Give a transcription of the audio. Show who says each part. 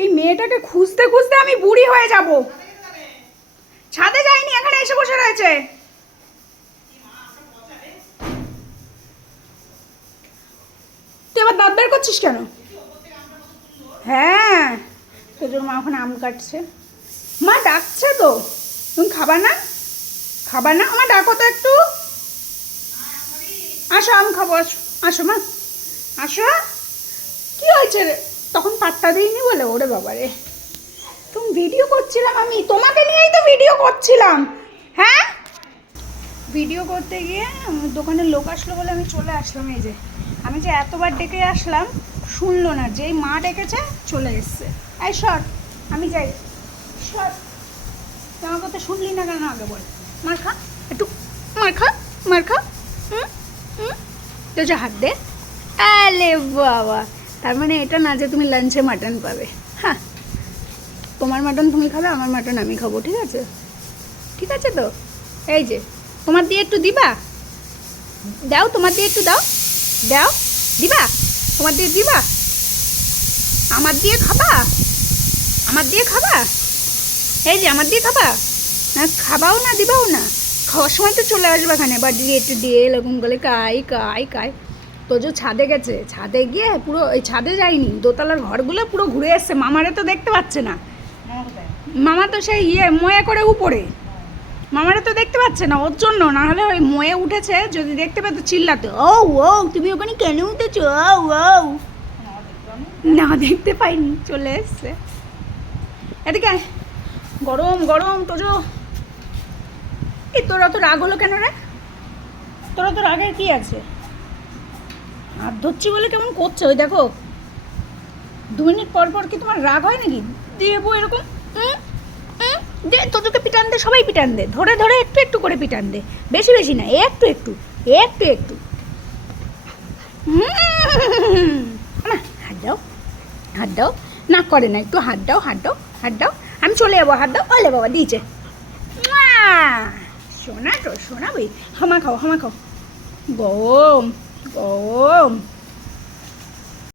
Speaker 1: এই মেয়েটাকে খুঁজতে খুঁজতে আমি বুড়ি হয়ে যাব। ছাদে যাইনি, এখানে এসে বসে রয়েছে। তুই এবার দাঁত বের করছিস কেন? হ্যাঁ তোর মা ওখানে আম কাটছে। মা ডাকছে তো। তুমি খাবা না? খাবা না? আমার ডাকো তো একটু। আসো, আম খাব, আসো। আসো, মা। আসো। কি হয়েছে রে? তখন পাত্তা দিইনি বলে, ওরে বাবারে। তুমি ভিডিও করছিলাম আমি তোমাকে নিয়েই তো ভিডিও করছিলাম। হ্যাঁ? ভিডিও করতে গিয়ে দোকানের লোক আসলো বলে আমি চলে আসলাম এই যে। আমি যে এতবার ডেকে আসলাম, শুনলো না, যেই মা ডেকেছে, চলে এসছে। এই সর, আমি যাই। তুই আমার কথা শুনলি না কেন আগে বল। মার খা, একটু। মার খা মার খা। হুম? হুম? তো যে হাত দে। আলে বাবা। তার মানে এটা না যে তুমি লাঞ্চে মাটন পাবে। হ্যাঁ তোমার মাটন তুমি খাবে, আমার মাটন আমি খাব, ঠিক আছে? ঠিক আছে তো? এই যে, তোমার দিয়ে একটু দিবা? দাও, তোমার দিয়ে একটু দাও। দাও, দিবা? তোমার দিয়ে দিবা? আমার দিয়ে খাবা? আমার দিয়ে খাবা? এই যে, আমার দিয়ে খাবা? না, খাবাও না, দিবাও না। খাওয়ার সময় তো চলে আসবে এখানে। বা দিয়ে একটু দিয়ে এরকম করে কাই কাই কাই। তো যে ছাদে গেছে, ছাদে গিয়ে পুরো এই ছাদে যায়নি, দোতলার ঘরগুলো পুরো ঘুরে এসছে, মামারে তো দেখতে পাচ্ছে না। মামা তো সেই ইয়ে ময়ে করে উপরে। মামারা তো দেখতে পাচ্ছে না, ওর জন্য, না হলে ওই ময়ে উঠেছে, যদি দেখতে পেতো চিল্লাতো ও ও তুমি ওখানে কেন উঠেছ? ও ও না, দেখতে পাইনি, চলে এসছে। এদিকে। গরম গরম, তোজো। এই তোর অত রাগ হলো কেন রে? তোর অত রাগের কি আছে? হাত ধরছি বলে কেমন করছে? ওই দেখো, দু মিনিট পর পর কি তোমার রাগ হয় নাকি? দেবো এরকম দে, তোদেরকে পিটান দে, সবাই পিটান দে, ধরে ধরে, একটু একটু করে পিটান দে, বেশি বেশি না, একটু একটু একটু একটু। না, হাত দাও হাত দাও, না করে না, একটু হাত দাও হাত দাও হাত দাও। আমি চলে যাব, হাত দাও, ওলে বাবা, দিয়েছে। শোনা তো শোনা বই, হামা খাও হামা খাও। গম গম